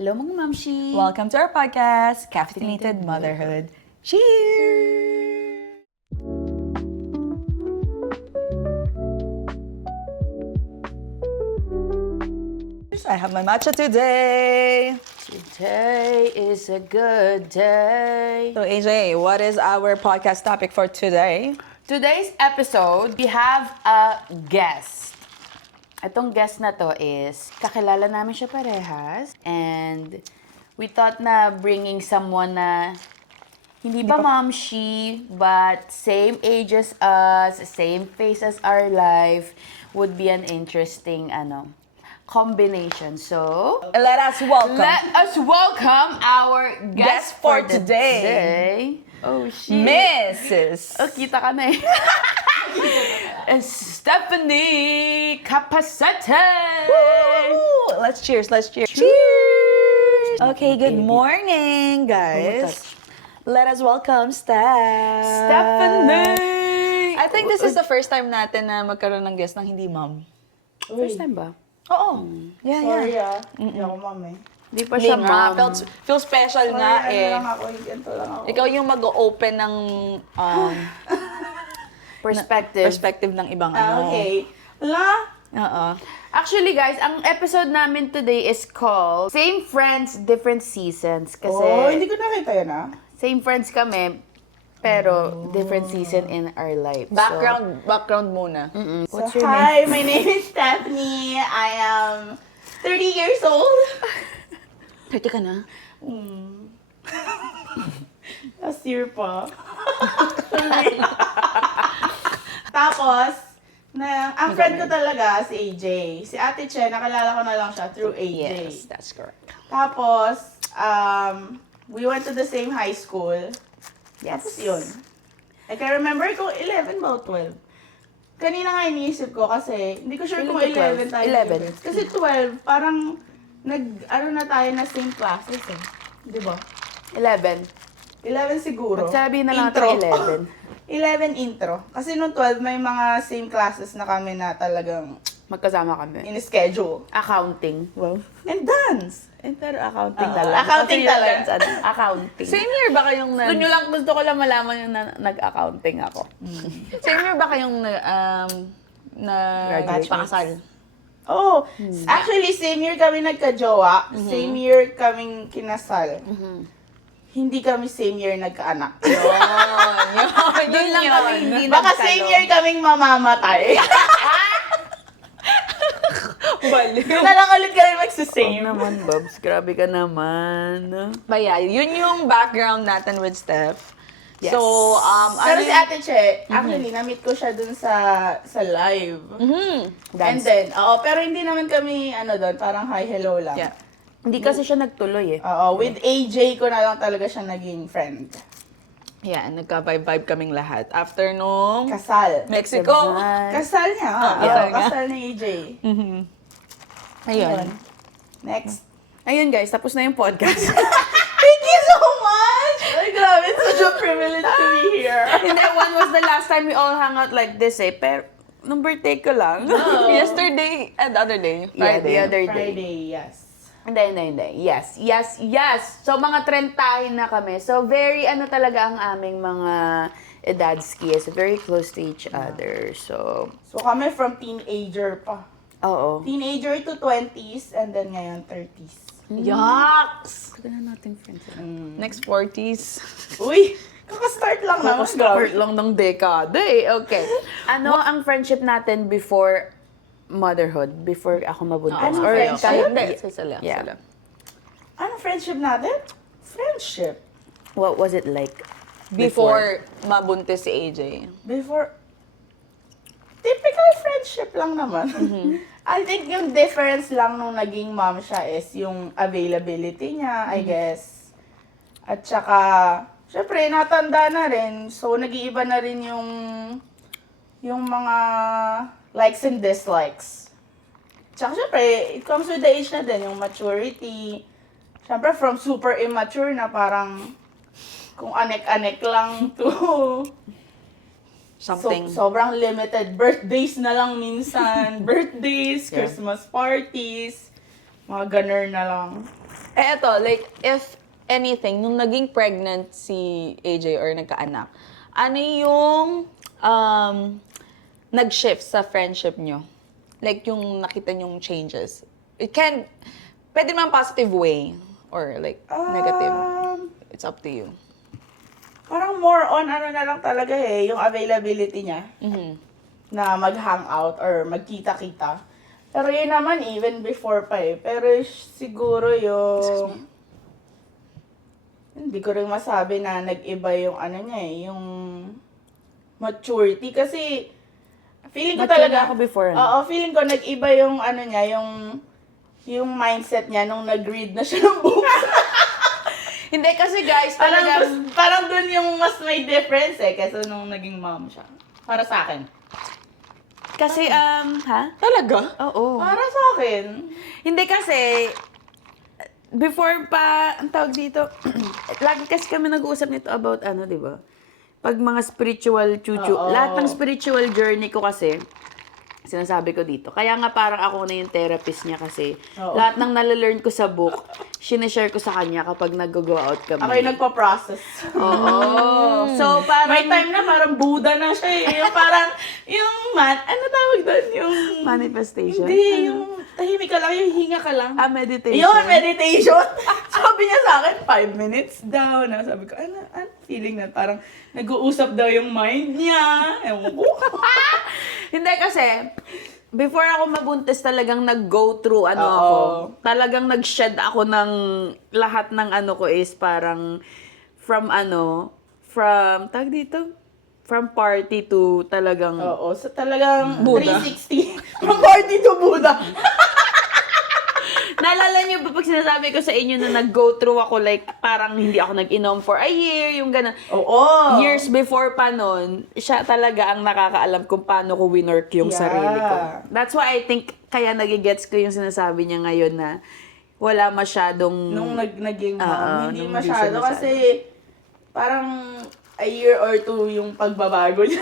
Hello mga mamshi! Welcome to our podcast, Caffeinated Motherhood. Cheers! I have my matcha today. Today is a good day. So AJ, what is our podcast topic for today? Today's episode, we have a guest. Itong guest na to is, kakilala namin siya parehas. And we thought na bringing someone na hindi pa mamshi, but same age as us, same face as our life, would be an interesting combination. So, Let us welcome our guest for today. today. Oh, shit. Mrs. Oh, kita ka na eh. Stephanie Capacete. Woo! Let's cheers. Cheers! Okay, good morning, guys. Let us welcome Stephanie! I think this is the first time natin na magkaroon ng guest ng hindi mom. First time ba? Oo. Yeah, Sorry yeah. Hindi ako mom eh. Di pa Hindi siya nga, mom. feel special nga Sorry, eh. lang ako, ganito lang ako. Ikaw yung mag-open ng Perspective. ng ibang ano. Okay. Wala. Oo. Actually, guys, ang episode namin today is called Same Friends, Different Seasons. Kasi Hindi ko nakita yan ah. same friends kami, pero different season in our life. Background muna. What's So, your name? hi, my name is Stephanie. I am 30 years old. 30 ka na? Last year pa. Tapos, ang friend ko talaga si AJ. Si Ate Che, nakalala ko na lang siya through AJ. Yes, that's correct. Tapos, we went to the same high school. Yes. Tapos yun. I can remember kung 11 ba o 12. Kanina nga iniisip ko kasi hindi ko sure kung Feeling ko 11 tayo. 11. Kasi 12, parang na tayo na same classes eh. Di ba? 11. 11 siguro. Magsabi na lang Intro. natin 11 intro. Kasi nung 12, may mga same classes na kami na talagang Magkasama kami. in-schedule. Accounting. Well, And dance. pero accounting Oo, talaga. accounting Kasi yung talaga. dance, accounting. Same year ba kayong Gusto ko lang malaman yung nag-accounting ako. Same year ba kayong Graduate. pakasal? Oh, actually, same year kami nagka-jowa. Same year kaming kinasal. Hindi kami same year nagkaanak. Doon lang kami hindi Baka same year kaming mamamatay. Baliw. Doon na lang ulit kami Same magsasame. naman, Bobs. Grabe ka naman. Kaya, yun yung background natin with Steph. Yes. So, Pero si Ate Che, actually, na-meet ko siya dun sa live. And then, pero hindi naman kami, doon, parang hi, hello lang. Yeah. Hindi kasi siya nagtuloy eh. With AJ ko na lang talaga siya naging friend. Yeah, nagka-vibe kaming lahat. After nung Kasal. Mexico. Kasal niya. kasal nga. Kasal ni AJ. Ayun. Next. Ayun guys, tapos na yung podcast. Thank you so much! Ay, grabe. It's such a privilege to be here. Hindi, when was the last time we all hung out like this eh? Pero, nung birthday ko lang. Yesterday, the other day. Yeah, Friday. the other day. Friday, yes. Hindi. Yes. So, mga trentahin na kami. So, very talaga ang aming mga edadski is very close to each other. So, So kami from teenager pa. oo. Teenager to 20s and then ngayon 30s. Yucks! Tagal na nating friends. Next 40s. Uy! Kaka-start lang naman. Start lang ng dekada eh. Okay. Ano ang friendship natin before motherhood? Before ako mabuntis? Ano Or friendship? kahit Hindi, hindi. sila. Yeah. Ano friendship natin? Friendship. What was it like? Before mabuntis si AJ. Before, typical friendship lang naman. I think yung difference lang nung naging mom siya is yung availability niya, I guess. At saka, syempre, natanda na rin. So, nag-iiba na rin yung mga likes and dislikes. Tsaka, syempre, it comes with the age na din, yung maturity. Syempre, from super immature na parang kung anek-anek lang to Something. sobrang limited. Birthdays na lang minsan. Birthdays, Christmas parties. Mga ganun na lang. Eto, like, if anything, nung naging pregnant si AJ or nagkaanak, ano yung nag-shift sa friendship nyo? Like, yung nakita nyong changes. It can, pwede naman positive way or like negative. It's up to you. Parang more on ano na lang talaga yung availability niya. Na mag-hangout or magkita-kita. Pero yun naman, even before pa Pero siguro yung... Hindi ko rin masabi na nag-iba yung ano niya yung maturity. Kasi, feeling ko Mature talaga... na ako before, Oo, feeling ko nag-iba yung ano niya, yung mindset niya nung nag-read na siya ng book. Hindi kasi guys, Parang dun yung mas may difference kesa nung naging mom siya. Para sa akin. Kasi, ha? Talaga? Oo. Para sa akin. Hindi kasi, before pa, ang tawag dito, lagi kasi kami nag-uusap nito about ano, di ba? Pag mga spiritual chuchu, Oo. lahat ng spiritual journey ko kasi, sinasabi ko dito. Kaya nga parang ako na yung therapist niya kasi Oo. lahat ng nalalearn ko sa book, sinishare ko sa kanya kapag nag-go out kami. Ako yung nagpa-process. Oo. So, parang... May time na parang Buddha na siya Yung parang, ano tawag doon? Yung... Manifestation? Hindi, yung tahimik ka lang, yung hinga ka lang. Meditation. Yun, meditation. Sabi niya sa akin, 5 minutes daw. Na sabi ko, ano feeling na parang nag-uusap daw yung mind niya. Ewan ko. Hindi kasi, before ako mabuntis talagang nag-go through Oo. ako. Talagang nag-shed ako ng lahat ng ano ko is parang from tag dito? From party to talagang Oo, so talagang Buddha. 360. From party to Buddha. Naalala niyo ba pag sinasabi ko sa inyo na nag-go through ako like parang hindi ako nag-inom for a year, yung gano'n. Oo. Years before pa nun, siya talaga ang nakakaalam kung paano ko winork yung Yeah. sarili ko. That's why I think kaya nagigets ko yung sinasabi niya ngayon na wala masyadong... Nung naging mom, Oo, hindi nung hindi siya masyado masyado. kasi parang a year or two yung pagbabago niya.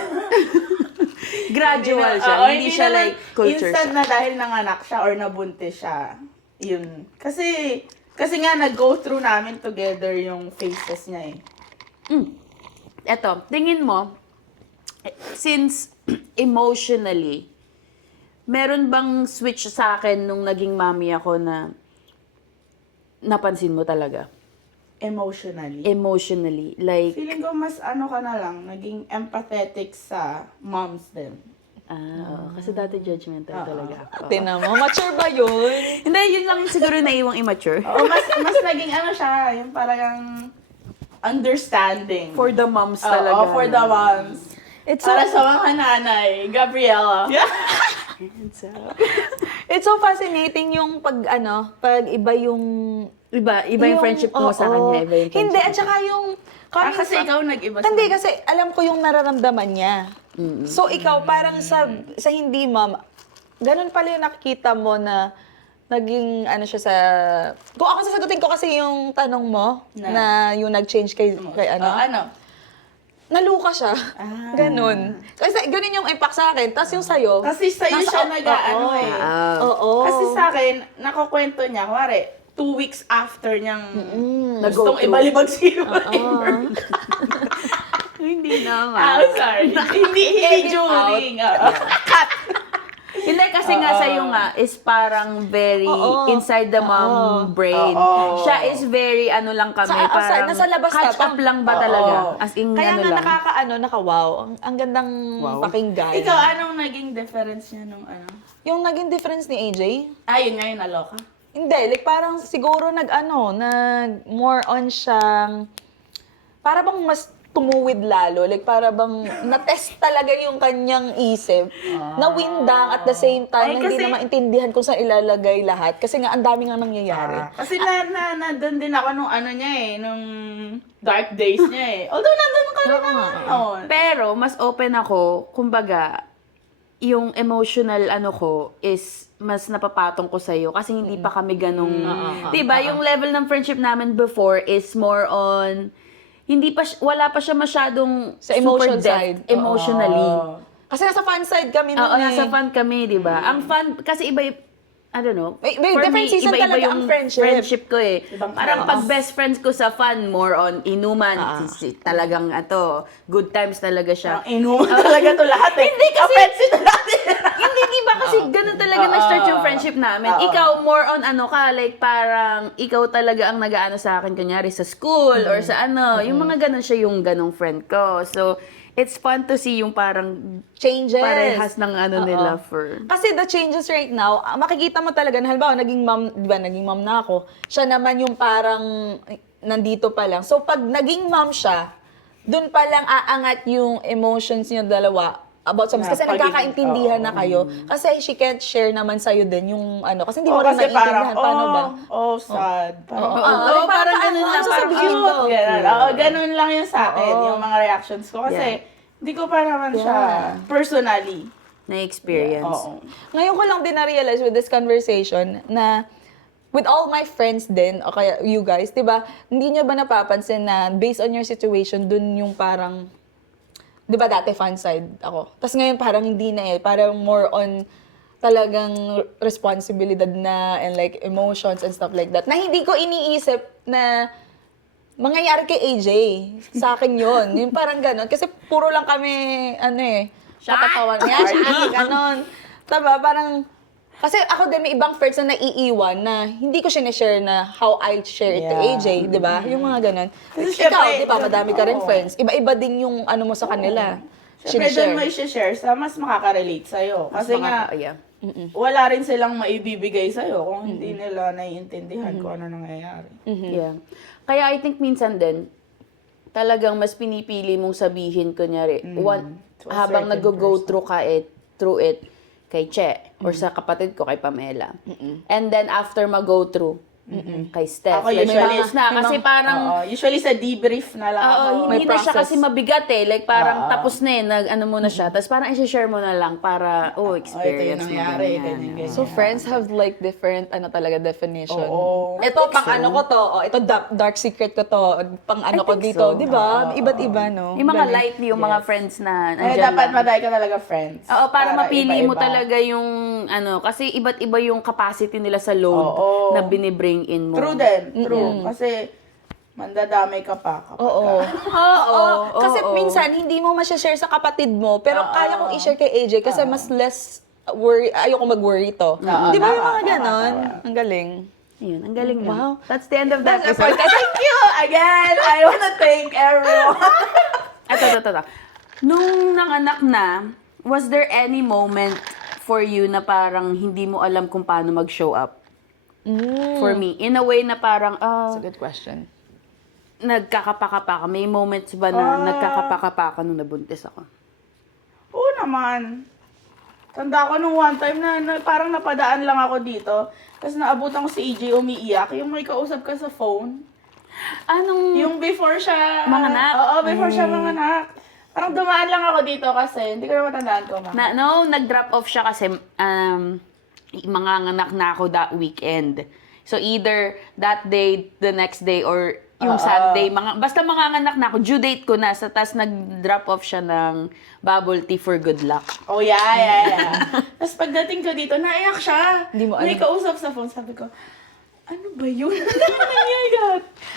gradual siya. Oo, hindi siya naman like culture instant siya. na dahil nanganak siya or nabuntis siya. Yun. Kasi nga nag-go through namin together yung phases niya Eto, tingin mo, since emotionally, meron bang switch sa akin nung naging mommy ako na napansin mo talaga? Emotionally. Emotionally. Like, Feeling ko mas ano ka na lang, naging empathetic sa moms din. oo. Kasi dati judgmental talaga ako. Tinan mo, mature ba yun? Hindi, yun lang siguro naiwang immature. Oo, mas naging ano siya, yung parang understanding. For the moms Oo, talaga. for the moms. It's Para so, sa mga nanay, Gabriella. it's so fascinating yung pag iba yung... Iba yung friendship mo sa oo. kanya. Iba yung friendship Hindi, mo at saka yung... Kasi ikaw nag-iba sa Hindi, kasi alam ko yung nararamdaman niya. So, ikaw, parang sa hindi mom, ganun pala yung nakikita mo na naging siya sa... Kung ako sasagutin ko kasi yung tanong mo, na yung nag-change kay ano? Naluka siya. Ganun. Kasi ganun yung impact sa akin. Tapos yung sa'yo... Kasi sa'yo siya nag-ano Oo. Kasi sa akin, nakukwento niya, kuwari, 2 weeks after niyang Nag-go gustong through. ibalibag si whatever. Hindi naman. Sorry. Hindi during. Cut. Hindi, kasi nga sa'yo nga, is parang very inside the mom brain. Oo. Siya is very, lang kami, Sa outside, parang nasa labas catch ka, up lang ba talaga? As in, Kaya nga lang. naka-wow. Ang gandang pakinggan. Ikaw, anong naging difference niya nung ano? Yung naging difference ni AJ, Yun nga yung naloka. hindi, like parang siguro nag more on siyang, para bang mas tumuwid lalo, like para bang na-test talaga yung kanyang isip, na windang at the same time, Ay, na hindi kasi- na maintindihan kung saan ilalagay lahat, kasi nga ang dami nga nangyayari. Kasi nandun din ako nung ano niya nung dark days niya Although nandun ka rin naman noon. Pero, mas open ako, kumbaga, yung emotional ko is mas napapatong ko sa'yo kasi hindi pa kami ganong, diba, yung level ng friendship namin before is more on, wala pa siya masyadong Sa emotion super depth side. emotionally. Kasi nasa fan side kami nun Oo, nasa fun kami, diba? Ang fun, kasi iba I don't know. May For different me, season iba-iba talaga yung ang friendship. ko eh. Ibang Parang class. pag best friends ko sa fun, more on inuman. Talagang good times talaga siya. Ang inuman talaga to lahat eh. Hindi kasi... Offensive to lahat eh. Hindi, di ba? Kasi ganun talaga nag-start yung friendship namin. Ikaw, more on like parang ikaw talaga ang nag-aano sa akin, kunyari sa school or sa yung mga ganun siya yung ganong friend ko. So, it's fun to see yung parang Changes. parehas ng nila for... Kasi the changes right now, makikita mo talaga na halimbawa, naging mom na ako, siya naman yung parang nandito pa lang. So pag naging mom siya, dun pa lang aangat yung emotions niyo dalawa about something. Kasi nagkakaintindihan na kayo. Kasi she can't share naman sa'yo din yung kasi hindi mo rin kasi maintindihan. parang, Paano ba? sad. Parang, Oo, parang ganun lang. Parang cute. Ganun. Oo, ganun lang yung sa akin, yung mga reactions ko. Kasi, hindi ko pa naman siya personally. Na-experience. Oo. Ngayon ko lang din na-realize with this conversation na with all my friends din, o kaya you guys, di ba, hindi nyo ba napapansin na based on your situation, dun yung parang, di ba dati fan side ako. Tapos ngayon parang hindi na parang more on talagang responsibilidad na and like emotions and stuff like that. Na hindi ko iniisip na mangyayari kay AJ. Sa akin yun. Yung parang ganon. Kasi puro lang kami, katatawan. Yan, ganon. Diba? Parang, kasi ako din may ibang friends na naiiwan na hindi ko sinishare na how I share it to AJ. Diba? Yung mga ganon. Kasi Ikaw, syempre, diba? Madami ka rin friends. Iba-iba din yung mo sa kanila. Siyempre, doon mo i-share sa mas makaka-relate sa'yo. Kasi nga, wala rin silang maibibigay sa'yo kung hindi nila naiintindihan kung ano nangyayari. Yeah. Kaya I think minsan din, talagang mas pinipili mong sabihin, kunyari, To a habang certain nag-go person. through it kay Che, or sa kapatid ko, kay Pamela. And then after mag-go through, kay Steph. Ako Like, usually, tapos na, kasi parang, usually sa debrief na lang ako. hindi May na siya process. kasi mabigat eh. Like parang tapos na nag-ano mo na siya. Tapos parang i-share mo na lang para, experience ito mo yung nangyari, ganyan. ganyan. So friends have like different talaga definition. Oo. Ito pang ano ko to, ito dark secret ko to, pang ano ko think dito, so. 'di ba? Iba't iba no. Yung mga Ganun. light, yung mga friends na Ay, nandyan dapat lang. madami ka talaga friends. Oo, para mapili mo iba-iba. talaga yung kasi iba't iba yung capacity nila sa load Oo. na binibring in mo. True din, true. Kasi, mandadamay ka pa kapag Oo. Oo. Kasi oo. minsan hindi mo ma-share sa kapatid mo, pero kaya kong i-share kay AJ kasi mas less worry, ayoko mag-worry to. Di ba yung mga ganon? Ang galing. Ayun, ang galing lang. Wow. That's the end of that That's episode. Thank you! Again, I wanna thank everyone. Ito. Nung nanganak na, was there any moment for you na parang hindi mo alam kung paano mag-show up? For me, in a way na parang, That's a good question. nagkakapaka-paka. May moments ba na nagkakapaka-paka nung nabuntis ako? Oo naman. Tanda ko nung one time na parang napadaan lang ako dito. Tapos naabutan ko si EJ umiiyak. Yung may kausap ka sa phone. Anong... Yung before siya... Manganak? Oo, before siya manganak. Parang dumaan lang ako dito kasi hindi ko na matandaan ko. Nag-drop off siya kasi manganganak na ako that weekend. So either that day, the next day, or yung Sunday, basta manganganak na ako, due date ko na, tas nag-drop off siya ng bubble tea for good luck. Oh, yeah. Tapos pagdating ko dito, naiyak siya. Hindi mo May alam. kausap sa phone. Sabi ko, ano ba yun?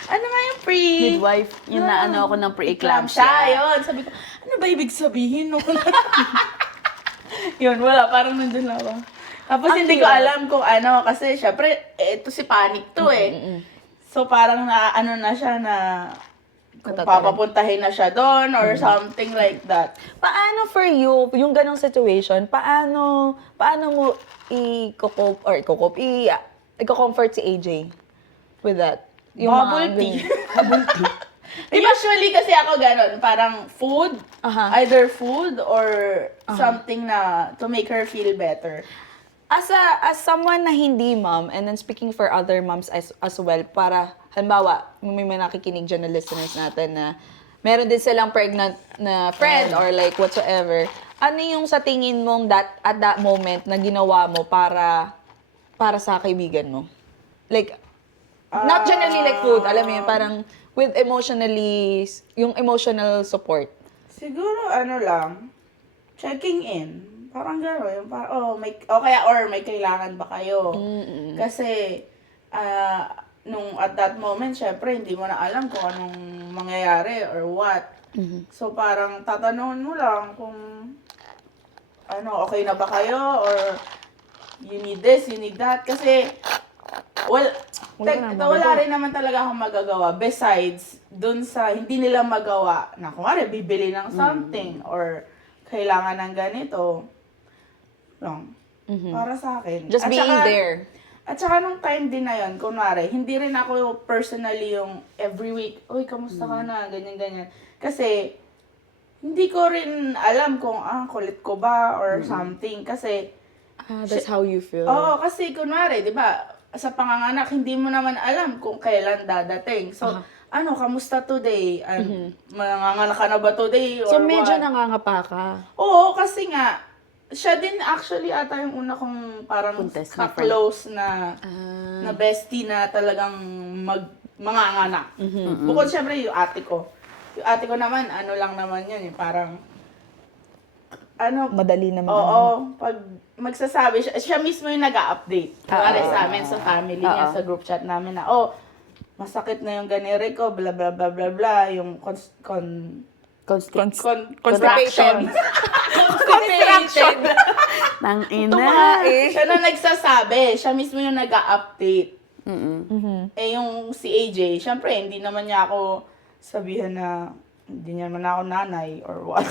Ano nga yung Midwife, yung naano ako ng pre-eclampsia. Siya, yun. Sabi ko, ano ba ibig sabihin? No? Yun, wala. Parang nandun lang ako. Tapos hindi ko alam kung ano, kasi syempre, ito si Panic to eh. So parang ano na siya na kung papapuntahin na siya doon or something like that. Paano for you, yung ganong situation, paano mo i-comfort si AJ with that? Bubble tea. Usually kasi ako ganon, parang food, either food or something na to make her feel better. As someone na hindi mom, and then speaking for other moms as well, para, halimbawa, may nakikinig dyan na listeners natin na meron din silang pregnant na friend or like whatsoever, ano yung sa tingin mong at that moment na ginawa mo para sa kaibigan mo? Like, not generally like food, alam mo yun, parang with yung emotional support. Siguro ano lang, checking in. Parang gano'n, yung parang, may kailangan ba kayo? Kasi, nung at that moment, syempre, hindi mo na alam kung anong mangyayari or what. So, parang tatanungin mo lang kung, okay na ba kayo? Or, you need this, you need that. Kasi, wala rin naman talaga akong magagawa. Besides, dun sa hindi nila magawa, na kumari, bibili ng something, or kailangan ng ganito. Lang. Para sa akin. Just being there. At saka nung time din na yun, kunwari, hindi rin ako personally yung every week, uy, kamusta ka na, ganyan-ganyan. Kasi, hindi ko rin alam kung, kulit ko ba, or something. Kasi, That's how you feel. oo, kasi kunwari, di ba, sa panganganak, hindi mo naman alam kung kailan dadating. So, kamusta today? Manganganak ka na ba today? Or So, medyo what? nangangapa ka. Oo, kasi nga, siya din actually ata yung una kong parang Contest na ka-close na bestie na talagang manganganak. Bukod syempre yung ate ko. Yung ate ko naman, lang naman yun, yung parang, Madali naman. oo, pag magsasabi, siya mismo yung nag-a-update. Para sa amin, sa family niya, sa group chat namin na, masakit na yung ganire ko, bla bla bla bla bla, yung contraction. Contraction. Nang ina. Siya na nagsasabi, siya mismo yung nag-a-update. Yung si AJ, syempre, hindi naman niya ako sabihan na hindi niya naman ako nanay or what.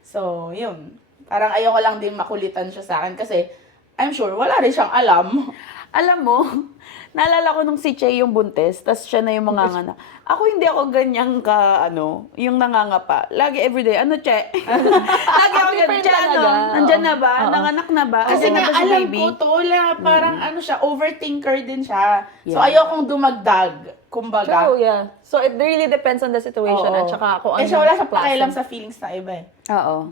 So, yun. Parang ayoko lang din makulitan siya sa akin kasi I'm sure wala rin siyang alam. Alam mo, naalala ko nung si Che yung buntis, tas siya na yung manganganak. Ako hindi ako ganyang yung nangangapa. Lagi everyday, Che? Lagi ako ganyan, talaga. Nandyan na ba? Nanganak na ba? Kasi Okay na nga ba si alam baby? ko to, parang siya, overthinker din siya. So, Yeah. ayokong dumagdag, kumbaga. True, yeah. So, it really depends on the situation Oo. at saka kung ano. Siya wala sa klase. pakialam sa feelings na iba eh. Oo.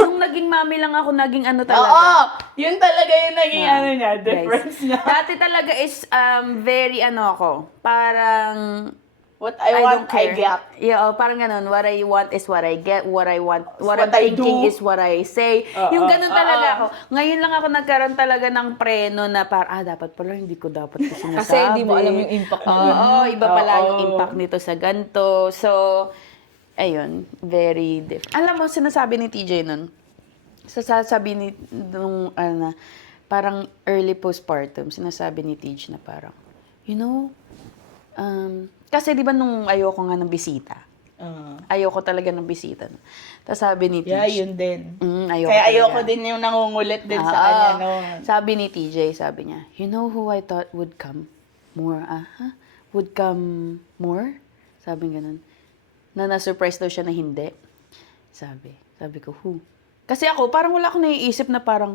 Nung naging mami lang ako, naging talaga. Oo! Yun talaga yung naging niya, difference Guys, niya. dati talaga is very ako, parang What I want, don't care. I get. Yeah, parang ganun. What I want is what I get. What I want, what What I'm I thinking do. is what I say. Yung ganun talaga ako. Ngayon lang ako nagkaroon talaga ng preno na parang, dapat pala, hindi ko dapat ito sinasabi. Kasi hindi mo alam yung impact na Oo, iba pala Oo. yung impact nito sa ganito. So, ayun, very different. Alam mo, sinasabi ni TJ nun, sasabi ni, parang early postpartum, sinasabi ni TJ na parang, kasi di ba nung ayoko nga ng bisita, ayoko talaga ng bisita. Tapos sabi ni TJ, Yeah, yun din. ayoko Kaya talaga. ayoko din yung nangungulit din sa kanya. No? Sabi ni TJ, sabi niya, you know who I thought would come more? Would come more? Sabi ganun. Na-surprise daw siya na hindi. Sabi ko, who? Kasi ako, parang wala akong naiisip na parang,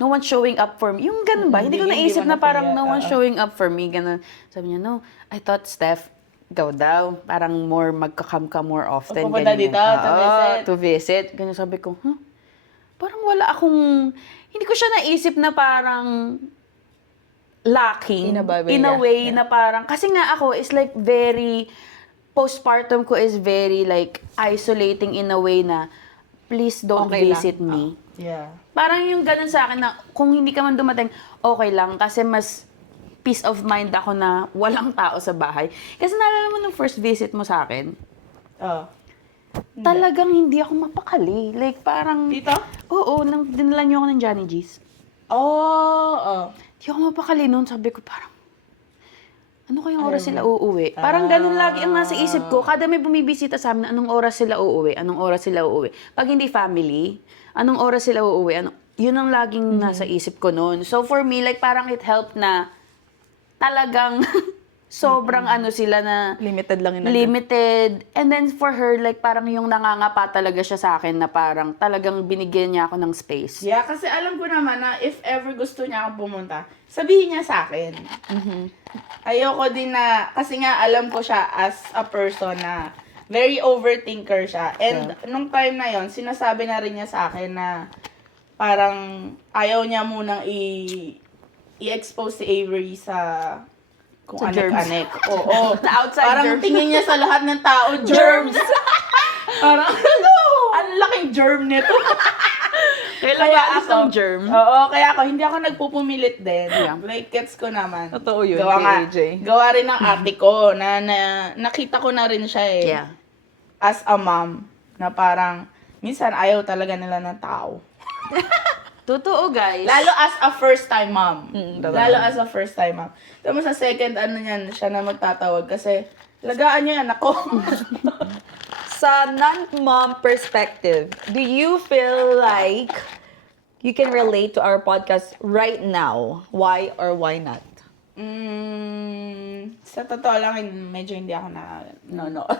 no one showing up for me. Yung ganun ba? Hindi ko Hindi naisip mo na parang na-feel, no one showing up for me. Ganun. Sabi niya, no, I thought Steph, ikaw daw. Parang more, magka-come ka more often. Pupunta ganyan. dito, to Oo, visit. to visit. Ganyan sabi ko, parang wala akong, hindi ko siya naisip na parang lacking. In a way, Na parang, kasi nga ako is like very, postpartum ko is very like isolating in a way na, please don't Okay lang. visit me. Yeah. Parang yung ganun sa akin na kung hindi ka man dumating, okay lang kasi mas peace of mind ako na walang tao sa bahay. Kasi naalala mo nung first visit mo sa akin, talagang hindi ako mapakali. Like parang, Dito? oo, nang dinala niyo ako ng Johnny G's. Hindi ako mapakali noon. Sabi ko parang, ano kayang oras sila uuwi? Parang ganun lagi ang nasa isip ko. Kada may bumibisita sa amin, anong oras sila uuwi? Anong oras sila uuwi? Pag hindi family, anong oras sila uuwi? Yun ang laging nasa isip ko noon. So for me, like parang it helped na talagang sobrang sila na Limited lang yung limited. And then for her, like parang yung nangangapa talaga siya sa akin na parang talagang binigyan niya ako ng space. Yeah, kasi alam ko naman na if ever gusto niya akong pumunta, sabihin niya sa akin. Ayoko din na, kasi nga alam ko siya as a person na very overthinker siya. And nung time na yon sinasabi na rin niya sa akin na parang ayaw niya munang i-expose si Avery sa kung Sa germs. anek-anek. Oo. Sa outside Parang germs. tingin niya sa lahat ng tao, germs. Parang, no! ang laking germ nito. Kailan maalis ang germ? Oo, kaya ako, hindi ako nagpupumilit din. Like, gets ko naman. Totoo yun, Gawa kay nga, AJ. gawa rin ng ate ko, na nakita ko na rin siya eh. Yeah. As a mom, na parang, minsan ayaw talaga nila ng tao. Totoo, guys. Lalo as a first-time mom. totoo. Lalo as a first-time mom. Tapos sa second, ano niyan, siya na magtatawag kasi, lagaan niya yan ako. Sa non-mom perspective, do you feel like you can relate to our podcast right now? Why or why not? Sa totoo lang, medyo hindi ako nanonood.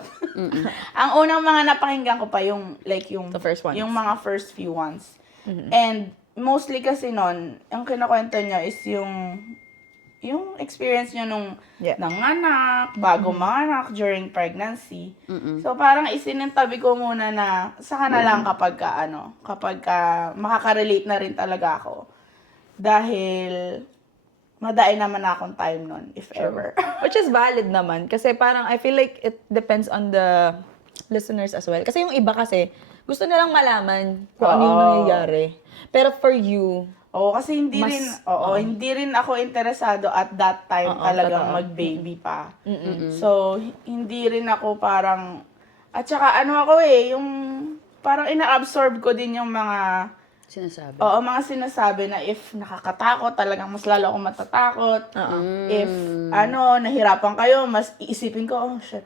Ang unang mga napakinggan ko pa yung, like, yung, The first ones. yung mga first few ones. And, mostly kasi nun, ang kinakwento niya is yung experience niya nung Yeah. nanganak, bago manganak, during pregnancy. So, parang isinintabi ko muna na, saka na lang kapag makaka-relate na rin talaga ako. Dahil, madain naman akong time nun, if ever. Which is valid naman. Kasi parang I feel like it depends on the listeners as well. Kasi yung iba kasi, gusto nilang malaman kung ano yung Oo. nangyayari. Pero for you, Oo, kasi hindi rin ako interesado at that time talagang totoo. mag-baby pa. So, hindi rin ako parang, at saka ano ako yung parang ina-absorb ko din yung mga, Sinasabi. mga sinasabi na if nakakatakot, talagang mas lalo ako matatakot. If, nahirapan kayo, mas iisipin ko, oh shit,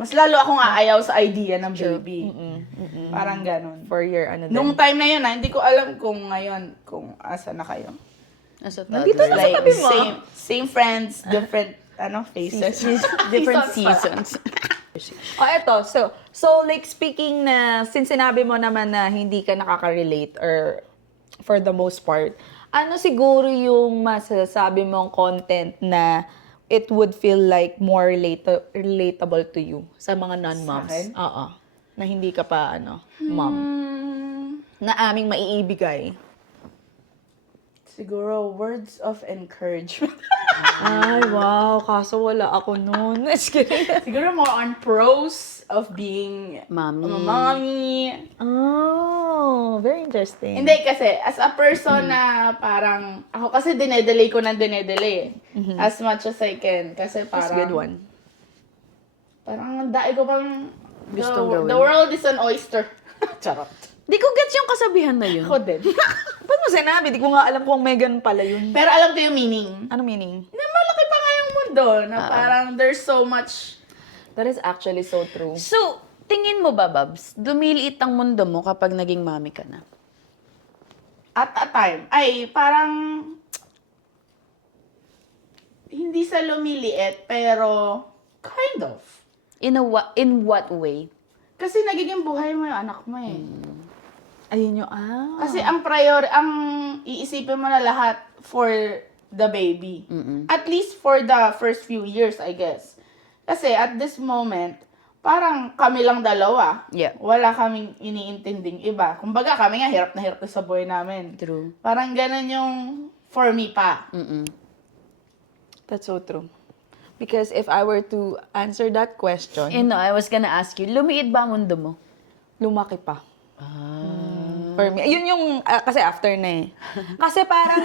mas lalo akong aayaw sa idea ng baby. Parang ganun. for your ano din. Nung time na yun, hindi ko alam kung ngayon, kung asa na kayo. Nasa Nandito toddler. na sa tabi mo. Same friends, different, faces. Different Seasons. seasons. Eto. So like speaking na, since sinabi mo naman na hindi ka nakaka-relate or for the most part, ano siguro yung masasabi mong content na it would feel like more relatable to you sa mga non-moms? Sa akin? Oo. Na hindi ka pa, mom. Na aming maiibigay. Siguro, words of encouragement. Ay, wow. Kaso wala ako nun. Siguro more on pros of being Mommy. a mommy. Oh, very interesting. Hindi kasi, as a person na parang, ako kasi dinedelay ko ng dinedelay as much as I can. Kasi That's parang, a good one. Parang daig ko pang, Gustong gawin. the world is an oyster. Charot. Di ko gets yung kasabihan na yun. Ako din. Ba't mo sinabi? Di ko nga alam kung may ganun pala yun. Pero alam ko yung meaning. Ano meaning? Na malaki pa nga yung mundo, na parang there's so much. That is actually so true. So, tingin mo ba, Babs, dumiliit ang mundo mo kapag naging mami ka na? At a time, ay parang hindi sa lumiliit, pero kind of. In what way? Kasi nagiging buhay mo yung anak mo eh. Ayun yung, Kasi ang iisipin mo na lahat for the baby. At least for the first few years, I guess. Kasi at this moment, parang kami lang dalawa. Yeah. Wala kaming iniintinding iba. Kumbaga kami nga hirap na sa buhay namin. True. Parang ganun yung for me pa. That's so true. Because if I were to answer that question, I was gonna ask you, lumiit ba ang mundo mo? lumaki pa. For me. Yun yung, kasi after na eh. Kasi parang,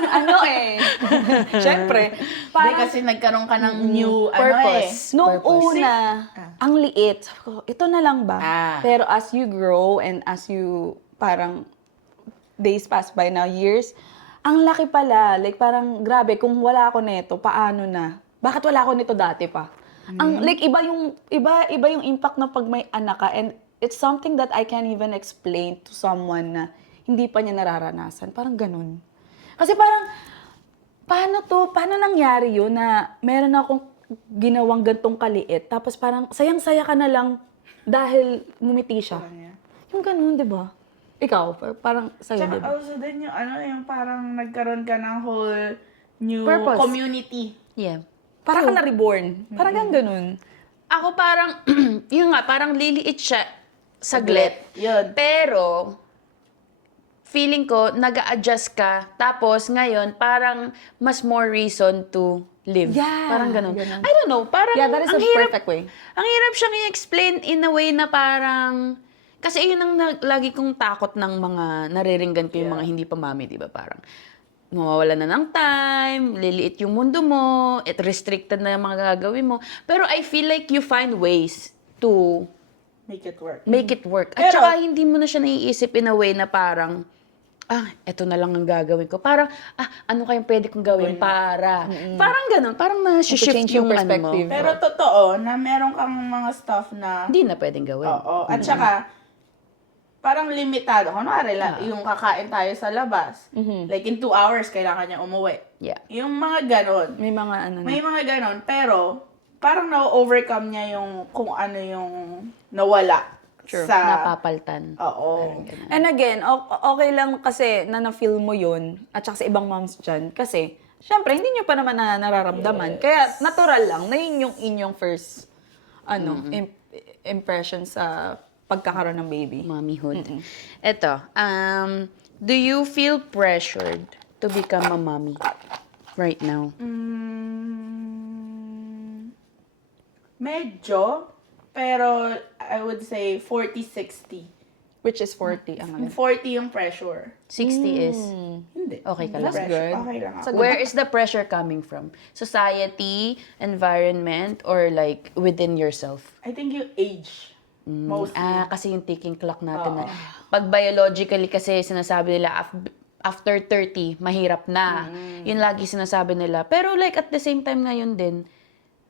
syempre, Hindi parang, kasi nagkaroon ka ng new, Purpose. nung Purpose. una, ang liit, sabi ko, ito na lang ba? Ah. Pero as you grow and as you, parang, days pass by now, years, ang laki pala. Like, parang, grabe, kung wala ako nito, paano na? Bakit wala ako nito dati pa? Ang, like, iba yung impact na pag may anak ka, and it's something that I can't even explain to someone na hindi pa niya nararanasan. Parang ganun. Kasi parang, paano nangyari yun na meron akong ginawang gantong kaliit, tapos parang sayang-saya ka na lang dahil ngumiti siya. Yung ganun, di ba? Ikaw, parang sa'yo, di Tsaka ba? also din yung yung parang nagkaroon ka ng whole new Purpose. community. Yeah. Parang ka na reborn. Parang ganun. Ako parang, yun nga, parang liliit siya saglit. Yun. Pero, feeling ko, nag-a-adjust ka. Tapos, ngayon, parang mas more reason to live. Yeah, Parang ganun. ganun. I don't know, parang Yeah, that is ang a hirap, perfect way. Ang hirap siyang i-explain in a way na parang, Kasi yun ang lagi kong takot ng mga nariringgan ko yung mga hindi pa mami, di ba? Parang mawawala na ng time, liliit yung mundo mo, restricted na yung mga gagawin mo. Pero I feel like you find ways to Make it work. make it work. At Pero- saka hindi mo na siya naiisip in a way na parang, eto na lang ang gagawin ko. Parang, ano kayong pwede kong gawin para? Parang ganun, parang na-shift change yung yung ano mo. perspective. Pero totoo na meron kang mga stuff na Hindi na pwedeng gawin. oo. At saka, parang limitado. Kunwari, yung kakain tayo sa labas. Like, in 2 hours, kailangan niya umuwi. Yeah. Yung mga ganon. May mga ano na. May mga ganon. Pero, parang na-overcome niya yung kung ano yung nawala. True. Sa... Napapaltan. Oo. And again, okay lang kasi na na-feel mo yun at saka sa ibang moms dyan. Kasi, syempre, hindi nyo pa naman na nararamdaman. Kaya, natural lang na yun yung inyong first impression sa pagkakaroon ng baby. Mommyhood. Eto, do you feel pressured to become a mommy right now? Medyo. Pero, I would say 40-60. Which is 40 ang ano. 40 yung pressure. 60 is, Hindi. Okay ka Hindi lang. pressure. Good. Okay lang ako. where is the pressure coming from? Society, environment, or like within yourself? I think yung age. Mostly. Kasi yung ticking clock natin na, pag biologically kasi sinasabi nila after 30, mahirap na. Yun lagi sinasabi nila. Pero like at the same time ngayon din,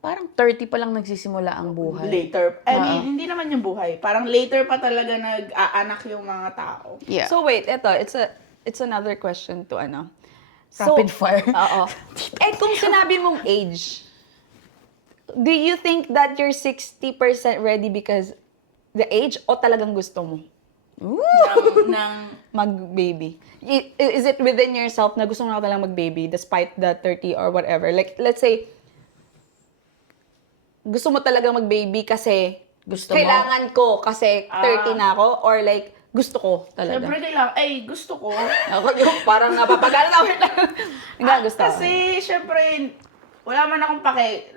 parang 30 pa lang nagsisimula ang buhay. Later. I mean, hindi naman yung buhay. Parang later pa talaga nag-aanak yung mga tao. Yeah. So wait, it's another question to ano. Rapid fire. Oo. Kung sinabi mong age, do you think that you're 60% ready because the age o talagang gusto mo ng mag-baby? Is it within yourself na gusto mo na talagang mag-baby despite the 30 or whatever? Like, let's say, gusto mo talaga mag-baby kasi Gusto mo? kailangan ko kasi 30 na ako or like, gusto ko talaga? Siyempre kailangan, gusto ko. Ako yung parang napapagala na Nga gusto ko. Kasi, syempre, wala man akong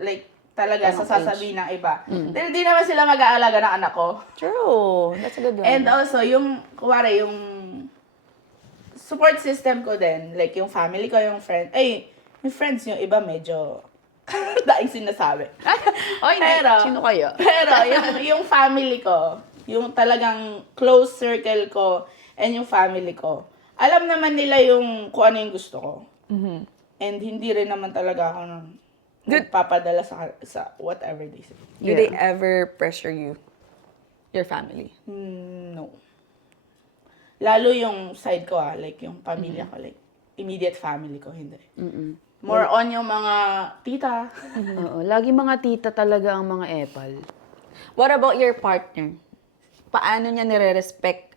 like, talaga sa sasabihin ng iba. Dahil di naman sila mag-aalaga ng anak ko. True. That's a good one. And also, yung, kuwari, yung support system ko din, like yung family ko, yung yung friends yung iba medyo, daing sinasabi. Oy, Pero, sino kayo? Pero, yung family ko, yung talagang close circle ko, and yung family ko, alam naman nila yung kung ano yung gusto ko. And hindi rin naman talaga ako nung nagpapadala sa whatever they say. Do they ever pressure you? Your family? No. Lalo yung side ko like yung pamilya ko, like immediate family ko, hindi. More on yung mga tita. Oo, lagi mga tita talaga ang mga epal. What about your partner? Paano niya nire-respect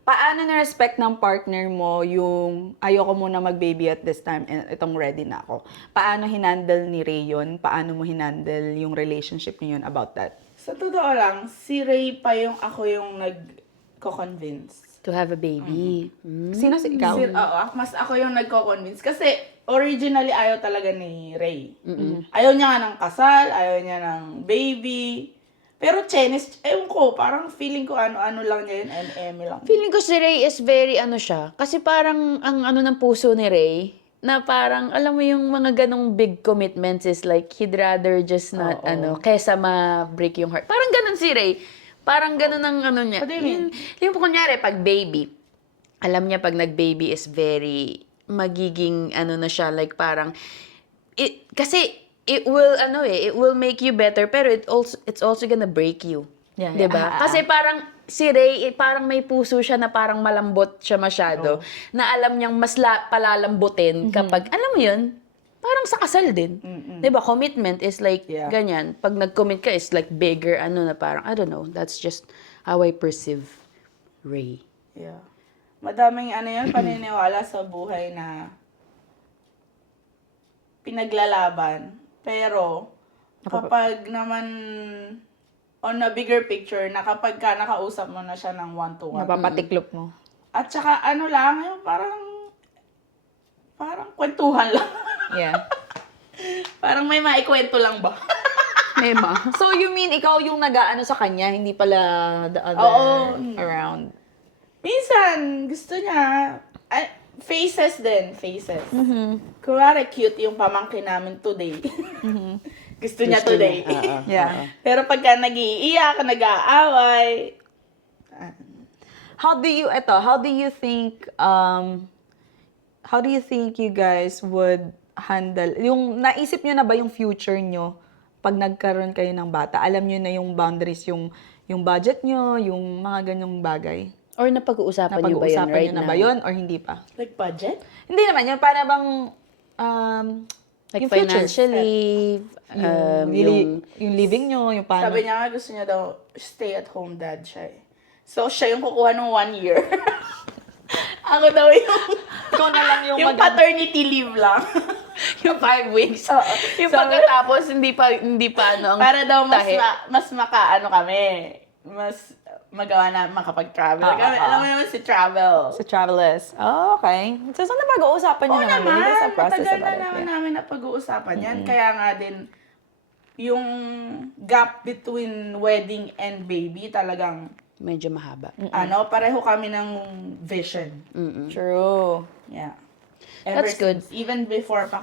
paano na-respect ng partner mo yung ayoko muna mag-baby at this time and itong ready na ako? Paano hinandle ni Ray yun? Paano mo hinandle yung relationship niyo yun about that? Sa totoo lang, si Ray pa yung ako yung nagko-convince. To have a baby. Sino si ikaw? Oo, mas ako yung nagko-convince. Kasi originally ayaw talaga ni Ray. Ayaw niya nga ng kasal, ayaw niya ng baby. Pero Chenis, ewan ko, parang feeling ko ano-ano lang niya yun, M&M lang. Feeling ko si Ray is very siya. Kasi parang ang ng puso ni Ray, na parang, alam mo yung mga ganong big commitments is like, he'd rather just not, kesa ma-break yung heart. Parang ganon si Ray. Parang ganon ang niya. What do you mean? Yung kunyari, pag baby, alam niya pag nag-baby is very, magiging, na siya, like parang, kasi, it will make you better, pero it's also gonna break you. Yeah, 'Di ba? Kasi parang si Ray, parang may puso siya na parang malambot siya masyado, na alam niyang mas palalambutin kapag, alam mo 'yun, parang sa kasal din. 'Di ba? Commitment is like ganyan. Pag nag-commit ka is like bigger na parang I don't know, that's just how I perceive Ray. Yeah. Madaming yun, paniniwala sa buhay na pinaglalaban. Pero, kapag naman on a bigger picture, na kapag ka nakausap mo na siya ng one-to-one. Napapatiklop mo. At saka lang, yung parang kwentuhan lang. Yeah. Parang may maikwento lang ba? Mema. So, you mean ikaw yung nag-aano sa kanya, hindi pala the other Oo. around? Minsan, gusto niya, faces din, faces. Kunwari, cute yung pamangkin namin today. Gusto niya today. Yeah. Pero pagka nag-iiyak, nag-aaway, How do you think you guys would handle, yung naisip nyo na ba yung future nyo pag nagkaroon kayo ng bata? Alam nyo na yung boundaries, yung budget nyo, yung mga ganyang bagay? Or napag-uusapan niyo ba yun Napag-uusapan right nyo na now? ba yun or hindi pa? like budget. Hindi naman yun, para bang Like yung future. financially, yung living nyo, yung paano. Sabi niya nga, gusto niya daw, stay-at-home dad siya eh. So, siya yung kukuha ng 1 year. Ako daw yung, Ikaw na lang yung yung paternity leave lang. yung 5 weeks. Oo. Yung So, pagkatapos, hindi pa ang para daw mas, tahi. mas makaano kami. Mas magawa na makapag-travel kami. Alam mo naman si travel. Sa Travelers. Oh, okay. So, saan na pag-uusapan nyo Oo naman? naman, There's a process matagal about na it, naman yeah. namin na pag-uusapan yan. Kaya nga din, yung gap between wedding and baby talagang, Medyo mahaba. pareho kami ng vision. True. Yeah. That's good. Since, even before pa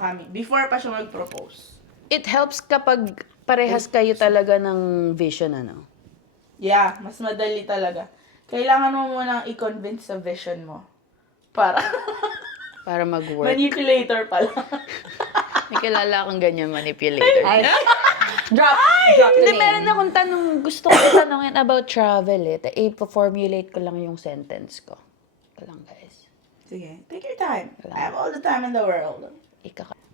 siya mag-propose. It helps kapag parehas kayo talaga ng vision, ano? Yeah, mas madali talaga. Kailangan mo munang i-convince sa vision mo. Para Para mag-work. manipulator pala. May kilala akong ganyan manipulator. Ay. Drop the Hindi, name. meron akong gusto ko tanongin about travel eh. I-formulate ko lang yung sentence ko. Ito lang, guys. Sige, take your time. I have all the time in the world.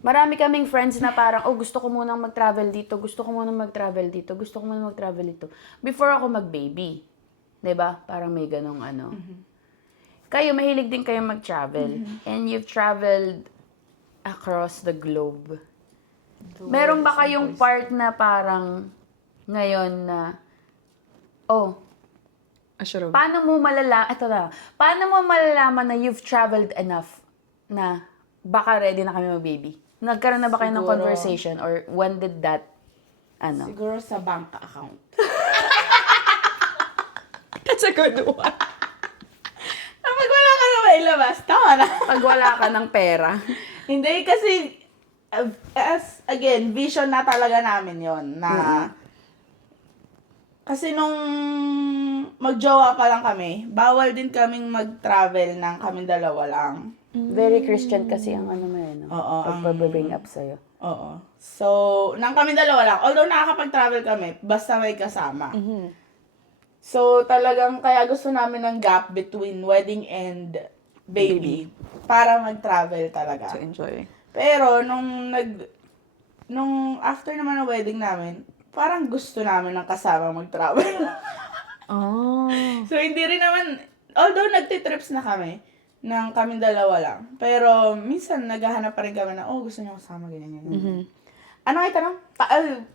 Marami kaming friends na parang, gusto ko munang mag-travel dito, gusto ko munang mag-travel dito, gusto ko munang mag-travel dito. Before ako mag-baby. 'Di ba? Parang may ganong ano. Kayo, mahilig din kayo mag-travel. And you've traveled across the globe. Meron ba kayong part na parang ngayon na, Sure. paano mo malalaman na you've traveled enough na baka ready na kami mag-baby? Nagkaroon na ba kayo ng Siguro. conversation or when did that, Siguro sa bank account. That's a good one. Kapag wala ka na mailabas, tama na. pag wala ka ng pera? Hindi, kasi, again, vision na talaga namin yon na, kasi nung magjowa pa lang kami, bawal din kaming mag-travel ng kaming dalawa lang. Very Christian kasi ang ano mo yun, no? Oo, Pagpabring up sa'yo. Oo. So, nang kami dalawa lang, although nakakapag-travel kami, basta may kasama. So, talagang kaya gusto namin ng gap between wedding and baby. Para mag-travel talaga. To enjoy. Pero, nung after naman ng wedding namin, parang gusto namin ng kasama mag-travel. Oh. So, hindi rin naman, although nagtitrips na kami, ng kaming dalawa lang. Pero, minsan, naghahanap pa rin kami na, gusto niyo kasama, ganyan. Ano kayo tanong?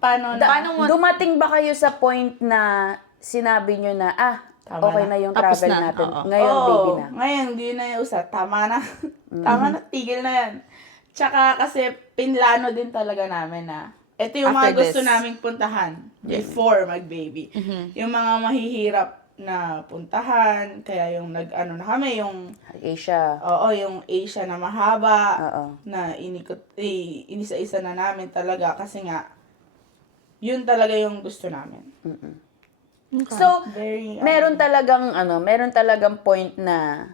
Paano Dumating ba kayo sa point na sinabi nyo na, Tama okay na. na yung Tapos travel na, natin. oo. Ngayon, baby na. Ngayon, hindi na yung usa. Tama na. Tama na, tigil na yan. Tsaka kasi, pinlano din talaga namin na, ito yung After mga gusto this. naming puntahan before mag-baby. Yung mga mahihirap na puntahan, kaya yung nag-ano na kami, yung Asia. yung Asia na mahaba, Oo. na inisa-isa na namin talaga kasi nga, yun talaga yung gusto namin. So, Very, meron talagang point na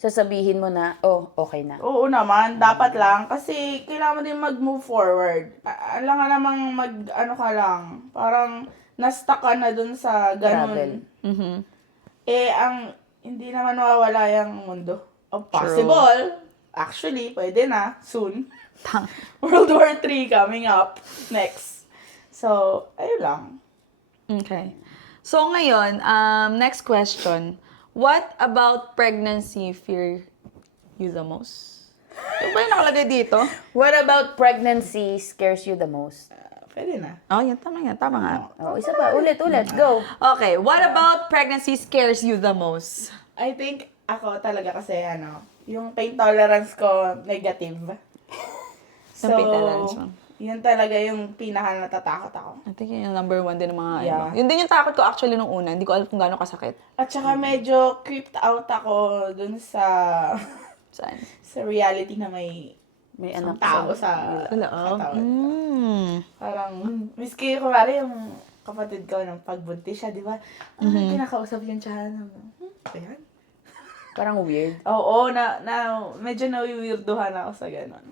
sasabihin mo na, okay na. Oo naman, dapat lang. Kasi kailangan mo din mag-move forward. Alam nga namang ka lang, parang na-stuck ka na dun sa Travel. ganun. Hindi naman mawawala yung mundo. Possible. Actually, pwede na. Soon. World War III coming up. Next. So, ayun lang. Okay. So ngayon, next question. What about pregnancy fear you the most? Ano ba yung nakalagay dito? What about pregnancy scares you the most? Pwede na. Oh, yan. Tama nga. Tama nga. Isa pa. Ulit. Go. Okay. What about pregnancy scares you the most? I think ako talaga kasi yung pain tolerance ko negative. Yung pain tolerance mo. Yun talaga yung pinaka natatakot ako. I think yun yung number one din ng mga Yeah. Yun din yung takot ko actually nung una. Hindi ko alam kung gaano kasakit. At saka medyo creeped out ako dun sa Saan? sa reality na may May isang anak tao sa Loob. katawan. Mm. Parang, miski kumari yung kapatid ko nung pagbuntis siya, di ba? Kinakausap yung tiyan. Ayan. Parang weird. Oo, medyo na-weirduhan ako sa ganon.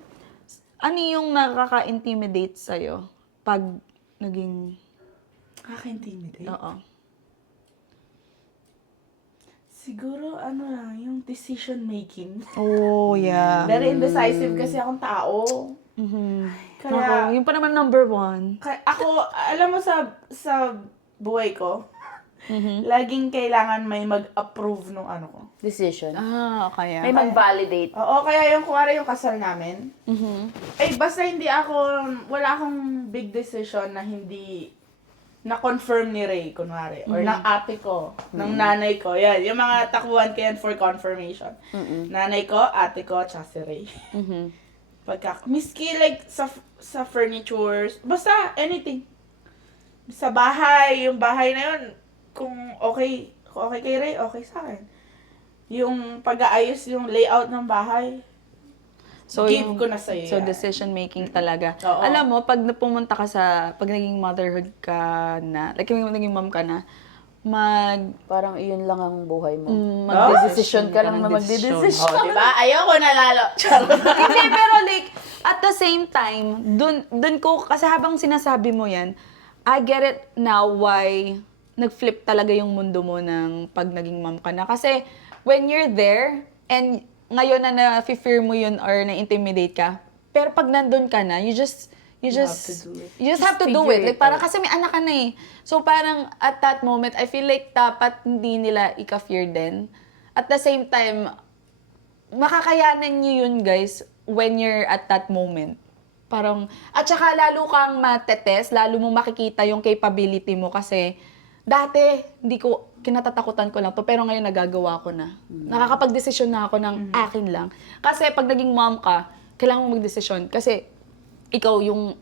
Ano yung nakaka-intimidate sa'yo pag naging... Nakaka-intimidate. Oo. Siguro, yung decision making. Oh, yeah. Very indecisive kasi akong tao. Mhm. Kaya, Ako, yung pa naman number one. ako, alam mo sa buhay ko, laging kailangan may mag-approve nung ano ko. Decision. Ah, kaya. May mag-validate. Oo, kaya yung kuwari yung kasal namin, Mhm. basta wala akong big decision na hindi na-confirm ni Ray, kunwari, or ng ate ko, ng nanay ko, yan, yung mga takbuhan ko yan for confirmation. Nanay ko, ate ko, tsaka si Ray. Miski like sa furnitures, basta anything. Sa bahay, yung bahay na yun, kung okay kay Ray, okay sa akin. Yung pag-aayos, yung layout ng bahay, give ko na sa'yo. So, yan. decision making talaga. Oo. Alam mo, pag pumunta ka pag naging motherhood ka na, like yung naging mom ka na, Parang iyon lang ang buhay mo. magdedesisyon ka lang na magdedesisyon. Oh, di ba? Ayoko na lalo. Charot. Hindi, pero like, at the same time, dun ko, kasi habang sinasabi mo yan, I get it now why nag-flip talaga yung mundo mo ng pag naging mom ka na. Kasi, when you're there, and ngayon na na-fear mo yun or na-intimidate ka, pero pag nandun ka na, you just have to do it. Like, parang kasi may anak ka na eh. So, parang at that moment, I feel like dapat hindi nila ika-fear din. At the same time, makakayanan nyo yun, guys, when you're at that moment. Parang, at saka lalo kang matetes, lalo mo makikita yung capability mo kasi dati, kinatatakutan ko lang to, pero ngayon nagagawa ko na. Nakakapag-desisyon na ako ng akin lang. Kasi pag naging mom ka, kailangan mo mag-desisyon. Kasi ikaw yung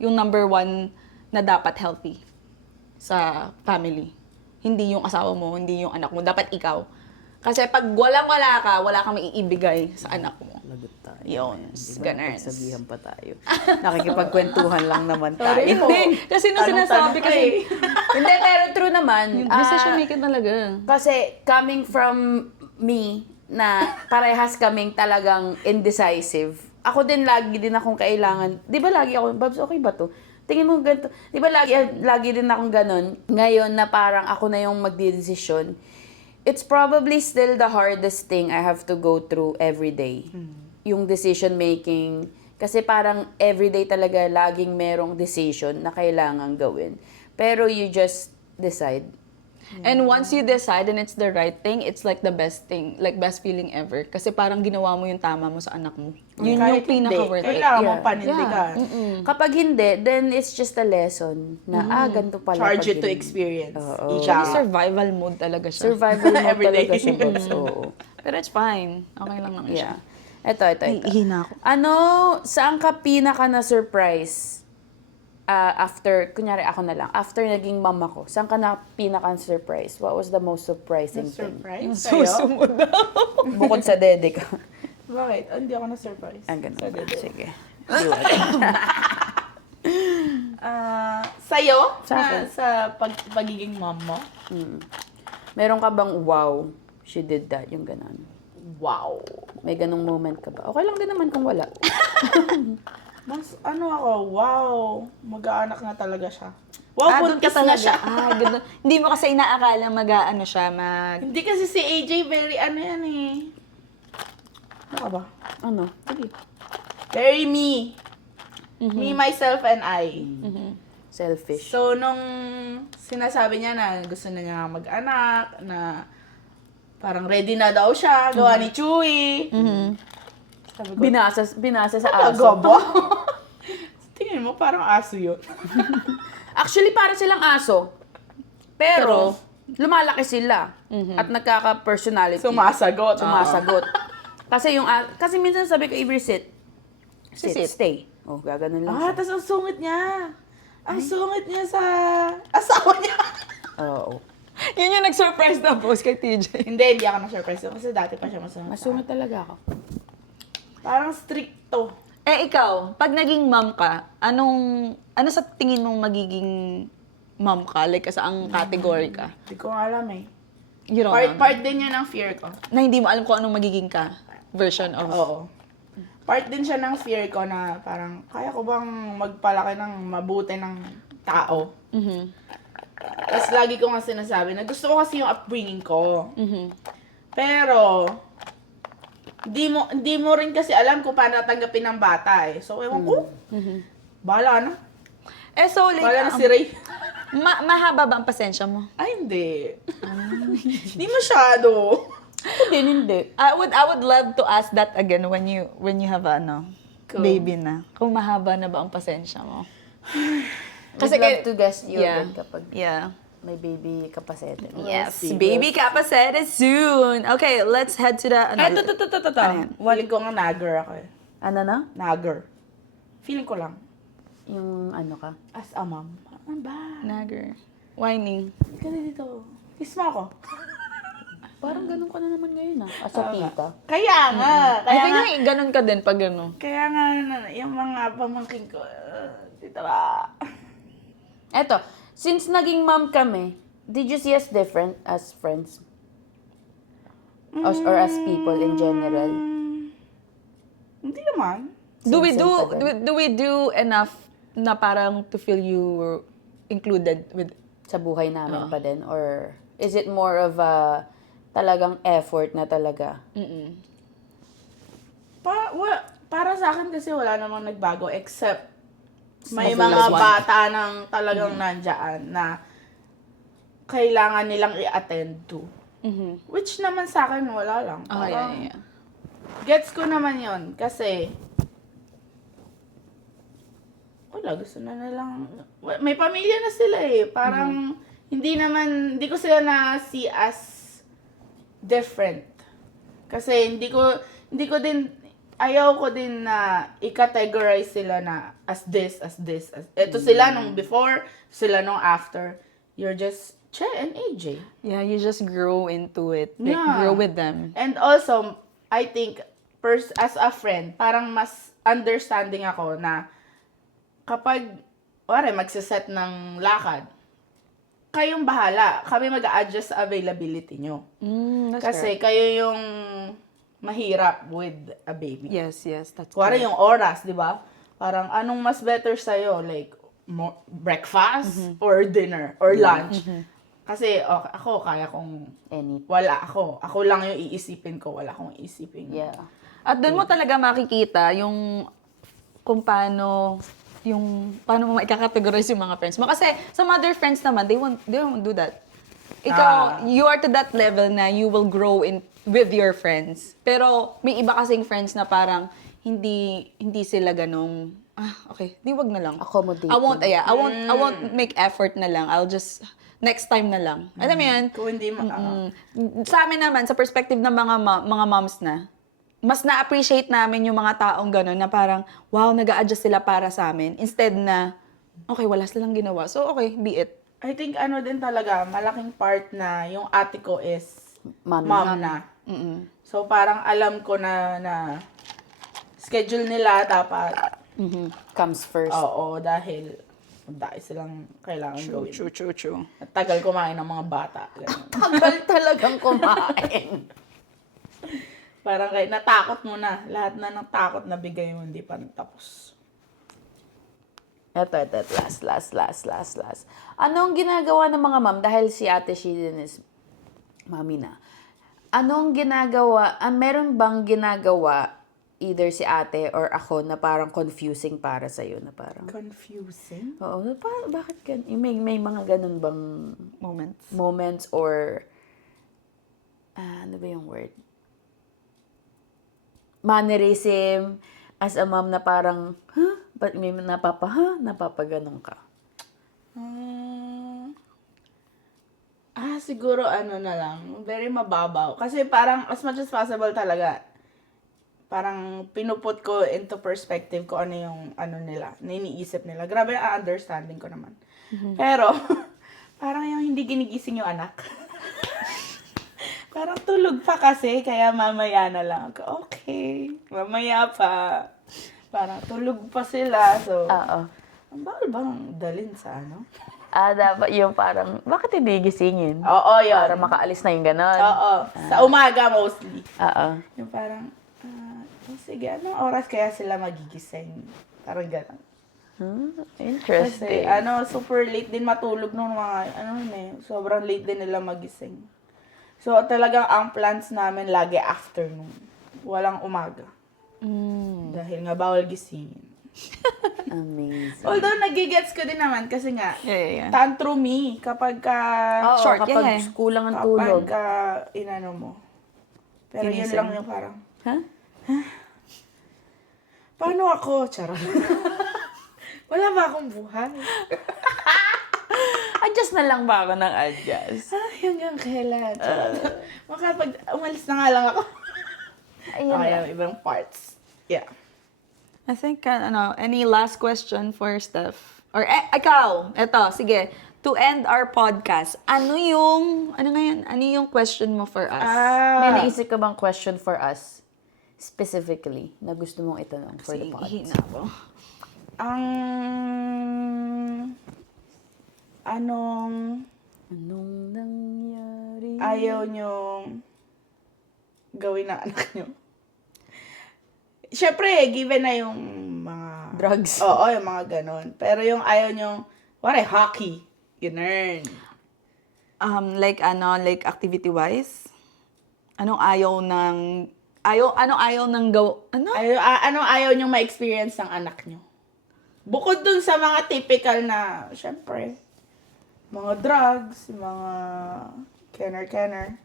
number one na dapat healthy sa family. Hindi yung asawa mo, hindi yung anak mo. Dapat ikaw. Kasi pag wala kang maiibigay sa anak mo. Lagot tayo. Yun, ganun. Sabihan pa tayo. Nakikipagkwentuhan lang naman tayo. Hindi, kasi nung sinasabi kasi, Hindi, pero true naman. yung decision making talaga. Kasi coming from me, na parehas kaming talagang indecisive. Ako din, lagi din akong kailangan. Di ba lagi ako, Babs, okay ba to? Tingin mo ganito. Di ba lagi din akong ganun? Ngayon na parang ako na yung magdidesisyon. It's probably still the hardest thing I have to go through every day. Yung decision making. Kasi parang everyday talaga laging merong decision na kailangan gawin. Pero you just decide. And once you decide and it's the right thing, it's like the best thing, like best feeling ever. Kasi parang ginawa mo yung tama mo sa anak mo. Yun yung Kahit pinaka-worth it. kailangan Yeah. mong panindigan. Kapag hindi, then it's just a lesson na, ganito pala. Charge pag it to hindi. experience. Oo. Actually, survival mode talaga siya. Survival mode Every day. talaga siya, Babs. Oo. Pero it's fine. Okay lang naman siya. Yeah. Ito. Ihina ako. Ano, saan ka pinaka na-surprise? After, kunyari ako na lang, after naging mama ko, saan ka na pinaka-surprise? What was the most surprising thing? Surprise sa'yo? Susunod na. Bukod sa dede ka. Bakit? Oh, hindi ako na-surprise. Ang ganun. Sa dede. Sige. Sa'yo? Sa akin. Sa pagiging mom mo? Meron ka bang, wow, she did that, yung ganun? Wow. May ganung moment ka ba? Okay lang din naman kung wala. Mas ako, wow. Mag-aanak na talaga siya. Wow, Doon buntis na siya. Ganun. Hindi mo kasi inaakala siya, Hindi kasi si AJ very yan eh. Ano ka ba? Ano? Sige. Very me. Me, myself, and I. Selfish. So, nung sinasabi niya na gusto na niya mag-anak, na parang ready na daw siya, gawa ni Chewy. Sabi ko, Binasa sa aso. talaga ba? Tingin mo, parang aso yun. Actually, para silang aso. Pero, lumalaki sila. At nagkaka-personality. Sumasagot. Sumasagot. Kasi minsan sabi ko, Iversit, Sit. Stay. Oh, gaganon lang siya. Tapos ang sungit niya. Ang sungit niya sa asawa niya. Oo. Yun yung nag-surprise na post kay TJ. Hindi ako na-surprise kasi dati pa siya masungit. Masungit talaga ako. Parang stricto. Ikaw, pag naging mom ka, ano sa tingin mong magiging mom ka? Like, saang category ka? Hindi ko alam eh. You don't know. Part din yun ng fear ko. Na hindi mo alam kung anong magiging ka version of... Oo. Part din siya ng fear ko na parang, kaya ko bang magpalaki ng mabuti ng tao? Tapos lagi ko nga sinasabi na gusto ko kasi yung upbringing ko. Pero, di mo rin kasi alam kung paano tanggapin ng bata eh. So, ewan ko. Bahala na. So, like, Bahala na si Ray. mahaba ba ang pasensya mo? Ay, hindi. Hindi masyado. Hindi. I would love to ask that again when you have Cool. baby na. Kung mahaba na ba ang pasensya mo? Kasi love to guess you Yeah. din kapag Yeah. may baby kapasete. Yes, see. baby kapasete soon. Okay, let's head to the... Ay, ito. Ano yan? Feeling ko nga nagger ako eh. Ano na? Nagger. Feeling ko lang. Yung ano ka? As a mom. Ano ba? Nagger. Whining. Kaya dito. Kiss mo ako. Parang ganun ka na naman ngayon as a tita. Kaya nga. I Kaya think nga. nga, ganun ka din pag ano. Kaya nga, yung mga pamangkin ko, dito ba? Eto, since naging mom kami, did you see us different as friends? Or as people in general? Hindi naman. Do we Same pa din. do we do enough na parang to feel you included with... Sa buhay namin pa din? Or is it more of a talagang effort na talaga? Para sa akin kasi wala namang nagbago except may As mga one. bata nang talagang nandyan na kailangan nilang i-attend to. Which naman sa akin wala lang. Oh, Parang, yeah. Gets ko naman yon kasi wala, gusto na nilang, may pamilya na sila eh. Parang, hindi ko sila na-see as different. Kasi ayaw ko din na i-categorize sila na as this. Ito sila nung before, sila nung after. You're just Che and AJ. Yeah, you just grow into it. Like, Yeah. grow with them. And also, I think, as a friend, parang mas understanding ako na kapag, magsiset ng lakad, kayong bahala. Kami mag-a-adjust sa availability nyo. Kasi kayo yung mahirap with a baby. Yes, that's Kuwari correct. yung oras, di ba? Parang anong mas better sa'yo? Like, breakfast or dinner or lunch? Kasi ako, kaya kong wala ako. Ako lang yung iisipin ko. Wala akong iisipin. Yeah. At doon mo talaga makikita yung kung paano mo maikakategorize yung mga friends mo. Kasi some other friends naman, they won't do that. Ikaw, you are to that level na you will grow with your friends. Pero may iba kasing friends na parang hindi sila ganong, okay, di wag na lang. Accommodating. I won't make effort na lang. I'll just, next time na lang. Alam mo yan? Kung hindi Sa amin naman, sa perspective ng mga moms na, mas na-appreciate namin yung mga taong gano'n na parang, wow, nag-a-adjust sila para sa amin. Instead na, okay, wala silang ginawa. So, okay, be it. I think din talaga, malaking part na yung ate ko is Mom. na. So parang alam ko na schedule nila dapat. Comes first. Oo, dahil silang kailangan gawin. True. At tagal kumain ng mga bata. Ganun. Tagal talagang kumain. Parang natakot mo na. Lahat na ng takot na bigay mo, hindi pa natapos. Ito, last. Anong ginagawa ng mga mom? Dahil si Ate Shiden is mami na. Anong ginagawa, meron bang ginagawa either si ate or ako na parang confusing para sa'yo na parang, Confusing? oo, bakit ganun? May mga ganun bang moments or, ano ba yung word? Mannerism as a mom na parang, ba't may napapaganon ka? Siguro na lang, very mababaw. Kasi parang as much as possible talaga, parang pinuput ko into perspective ko ano yung ano nila, na iniisip nila. Grabe ang understanding ko naman. Pero, parang yung hindi ginigising yung anak. Parang tulog pa kasi, kaya mamaya na lang ako. Okay, mamaya pa. Parang tulog pa sila. So, Oo. ang bawal bang dalin sa ano? Dapat yung parang, bakit hindi gisingin? Oo, yun. Para makaalis na yung ganon. Oo, sa umaga mostly. Oo. Yung parang, sige, anong oras kaya sila magigising? Parang gano'n. Interesting. Kasi, super late din matulog nung mga, sobrang late din nila magising. So, talagang ang plans namin lagi afternoon. Walang umaga. Dahil nga bawal gisingin. Amazing. Although, nagigets ko din naman kasi nga, Yeah. tantrumy kapag ka, Oo, Short kapag yan eh. kulang ang kapag tulog. ka, inano mo. Pero yun Ginising. lang yung parang, Ha? paano ako? Charot. Wala ba akong buhay? Adjust na lang ba ako ng adjust? Ay, hanggang kailan? Charot. Makapag umalis na nga lang ako. Ayun Okay, lang. yung ibang parts. Yeah. I think, any last question for Steph? Or, ikaw, eto, sige. To end our podcast, ano yung question mo for us? May naisip ka bang question for us? Specifically, na gusto mong itanong for the pod? Hihina ako. Anong Anong nangyari? ayaw nyong gawin ng anak nyo? Siyempre, given na yung mga... Drugs. Oo, yung mga ganon. Pero yung ayaw nyong, hockey. Ganun. Like activity-wise? Anong ayaw ng Anong ayaw nyong ma-experience ng anak nyo? Bukod dun sa mga typical na, syempre, mga drugs, mga kenner.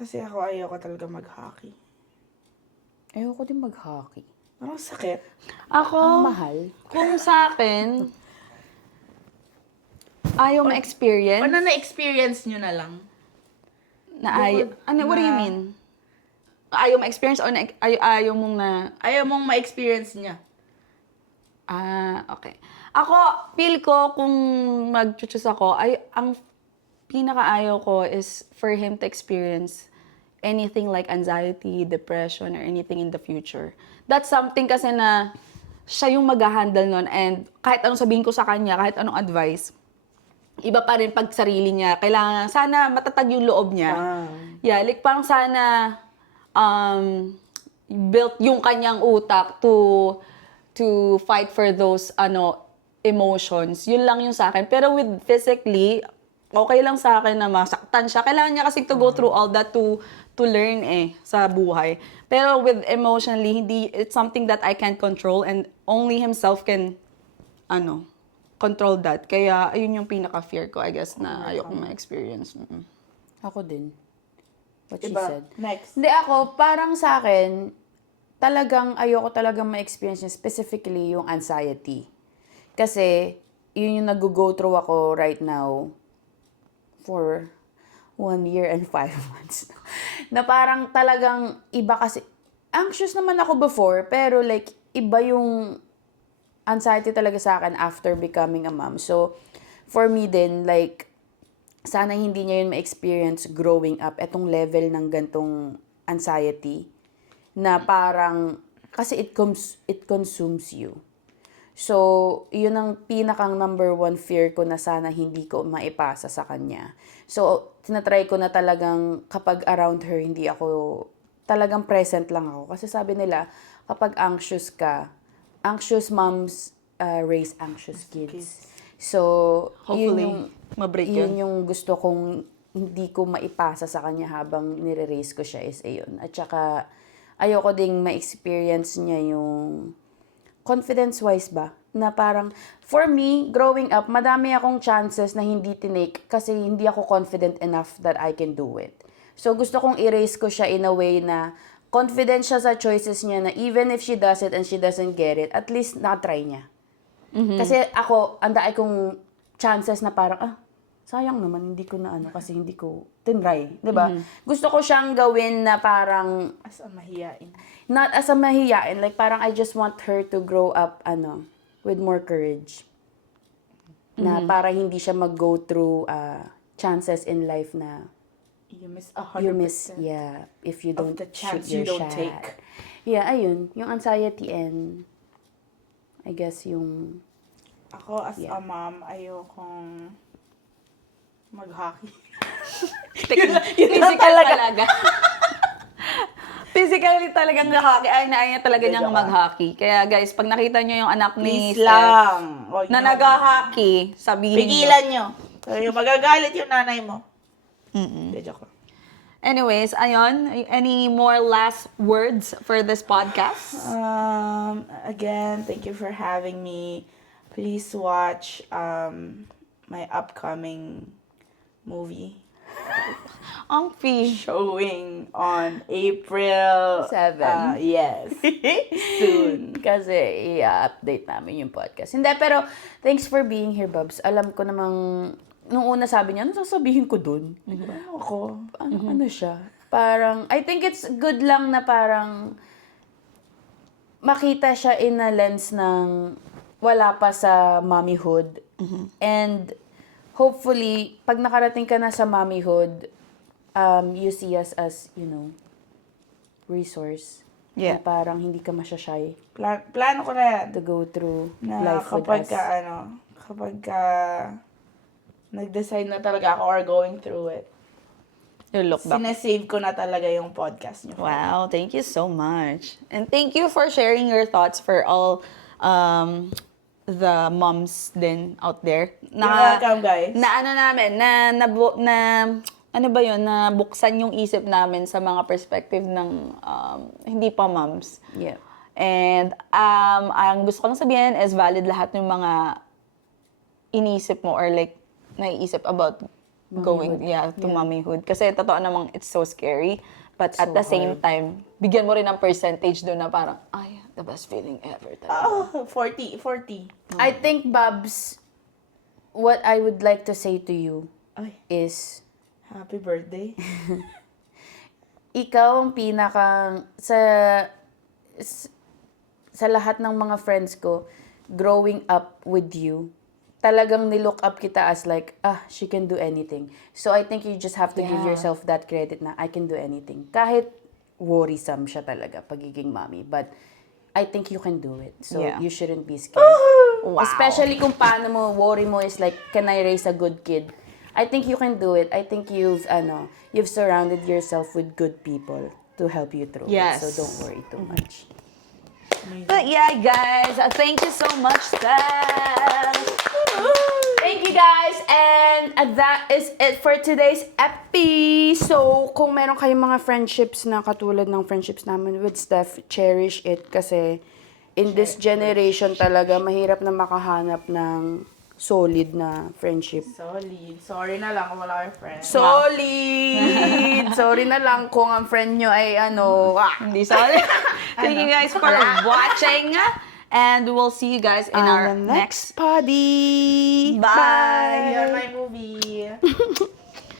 Kasi ako ayaw ko talaga mag-hockey. Ayoko din mag-hockey. Parang sakit. Ako, Ang mahal. kung sa akin, ayaw ma-experience. O na-experience nyo na lang. What do you mean? Ayaw ma-experience or ayaw mong na... Ayaw mong ma-experience niya. Okay. Ako, feel ko kung mag-choose ako, ang pinaka-ayaw ko is for him to experience anything like anxiety, depression, or anything in the future. That's something kasi na siya yung mag-handle nun, and kahit anong sabihin ko sa kanya, kahit anong advice, iba pa rin pag sarili niya. Kailangan, sana matatag yung loob niya. Yeah, like parang sana built yung kanyang utak to fight for those emotions. Yun lang yung sa akin. Pero with physically, okay lang sa akin na masaktan siya. Kailangan niya kasi to go through all that to learn sa buhay. Pero with emotionally, it's something that I can't control, and only himself can control that. Kaya ayun yung pinaka-fear ko, I guess, na ayokong ma-experience. Ako din. What she Diba? said. Next. Hindi ako, parang sa akin, ayoko talagang ma-experience niya, specifically yung anxiety. Kasi, yun yung nag-go through ako right now for 1 year and 5 months. Na parang talagang iba kasi, anxious naman ako before, pero like, iba yung anxiety talaga sa akin after becoming a mom. So, for me din, like, sana hindi niya yun ma-experience growing up, etong level ng gantong anxiety, na parang, kasi it consumes you. So, yun ang pinakang number 1 fear ko na sana hindi ko maipasa sa kanya. So, tinatry ko na talagang kapag around her, hindi ako, talagang present lang ako. Kasi sabi nila, kapag anxious ka, anxious moms raise anxious kids. So, Hopefully, ma-break yun. yun yung gusto kong hindi ko maipasa sa kanya habang nire-raise ko siya is ayun. At saka, ayoko ding ma-experience niya yung confidence-wise ba? Na parang, for me, growing up, madami akong chances na hindi tinake kasi hindi ako confident enough that I can do it. So, gusto kong erase ko siya in a way na confident siya sa choices niya na even if she does it and she doesn't get it, at least na-try niya. Kasi ako, andaay kong chances na parang, sayang naman, hindi ko na kasi hindi ko tinry, di ba? Gusto ko siyang gawin na parang, As a mahiyain. not as a mahiyain, like parang I just want her to grow up, with more courage. Na para hindi siya mag-go through chances in life na You miss 100%. you miss, if you don't the shoot chance your you don't shot. take. Yeah, ayun. Yung anxiety and, I guess, yung, Ako, as a mom, ayokong mag-hockey. Physical talaga. Physically talagang hockey. Ay, niya talaga niyang Joke lang. mag-hockey. Kaya guys, pag nakita niyo yung anak ni Please Steph lang. Huwag na niyo- nag-hockey, sabihin niyo. Pigilan nyo. Yung magagalit yung nanay mo. Hindi, joke lang. Anyways, ayun. Any more last words for this podcast? Again, thank you for having me. Please watch my upcoming movie Ang fish. showing on April 7. Yes. Soon. kasi i-update namin yung podcast. Hindi, pero thanks for being here, Babs. Alam ko namang, nung una sabi niya, ano sasabihin ko dun? Ako. Ano siya? Parang, I think it's good lang na parang makita siya in a lens ng wala pa sa mommyhood. And hopefully, pag nakarating ka na sa mommyhood, you see us as, resource. Yeah. Na parang hindi ka masya-shy Plano ko na yan. to go through Na life with kapag us. kapag nag-decide na talaga ako or going through it, You look back. sinasave ko na talaga yung podcast niyo. Wow, thank you so much. And thank you for sharing your thoughts for all the moms din out there. You're welcome, guys. Na ano namin, ano ba yun, na buksan yung isip namin sa mga perspective ng hindi pa moms. Yeah. And ang gusto ko lang sabihin is valid lahat ng mga iniisip mo or like naiisip about going to mommyhood. Kasi totoo namang it's so scary. But at So the same time, bigyan mo rin ng percentage doon na parang, ay, the best feeling ever talaga. Oh, 40. I think, Babs, what I would like to say to you Ay, is, happy birthday. ikaw ang pinakang, sa lahat ng mga friends ko, growing up with you, talagang nilook up kita as like, she can do anything. So I think you just have to give Yeah. yourself that credit na I can do anything. Kahit worrisome siya talaga, pagiging mommy. But I think you can do it. So Yeah. you shouldn't be scared. Wow. Especially kung paano mo, worry mo is like, can I raise a good kid? I think you can do it. I think you've surrounded yourself with good people to help you through Yes. it. So don't worry too much. But yeah, guys, thank you so much, Steph. Thank you guys, and that is it for today's epi. So, kung meron kayong mga friendships na katulad ng friendships namin with Steph, cherish it kasi in this generation talaga, mahirap na makahanap ng solid na friendship. Solid. Sorry na lang kung wala kayong friends. Solid! Sorry na lang kung ang friend nyo ay Hindi, sorry. Thank you guys for watching. And we'll see you guys in our next poddy! Bye! You're my movie.